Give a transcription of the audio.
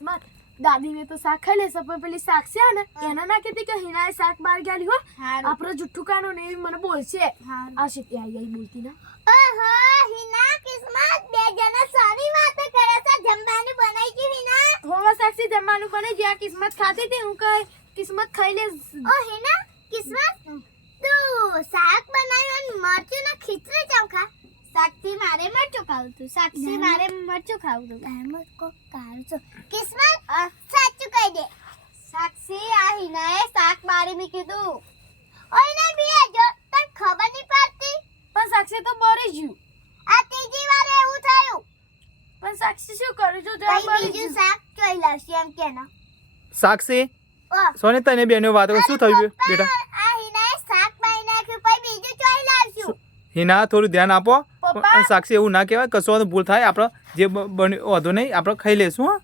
મત દાદીને તો શાક ખાઈ લેશે પણ પેલી શાક છે ને એના ના કેતી કે હિનાએ શાક બહાર ગાડી હો. આપણો જુઠ્ઠું કાનો ને એવી મને બોલશે આ છે આઈ આઈ બોલતી ના. ઓહો હિના કિસ્મત. બે જણા સારી વાત કરે છે. જમવાનું બનાવી ગયું હિના. હોવા સાક્ષી જમવાનું બને જ્યાં કિસ્મત ખાતી હતી હું કહે કિસ્મત ખાઈ લે ઓ હિના કિસ્મત? તું શાક બનાવ્યું અને મરચું ના ખીચડી શાકથી મારે મરચું ખાવું તું સાક્ષી મારે મરચું ખાવું તું એમ કો કારું છો કિસ્મત? સાચું કહી દે. સાક્ષી આ હિનાએ શાક મારી મી કીધું. ઓય ના બી જો તને ખબર નહીં પડતી? પણ સાક્ષી તો બરી ગયું. આ ત્રીજી વાર એવું થયું. પણ સાક્ષી શું કરું છું તો બીજું ગયું. શાક ચોઈ લાવશે એમ કે ના. સાક્ષી સોની તને બેનો વાતો શું થયું? બેટા આ હિનાએ શાક બાઈ નાખ્યું પછી બીજું જોઈ હિના થોડું ધ્યાન આપો. સાક્ષી એવું ના કહેવાય કશો ભૂલ થાય આપણે જે બન્યું વધુ નહીં આપણે ખાઈ લઈશું હા.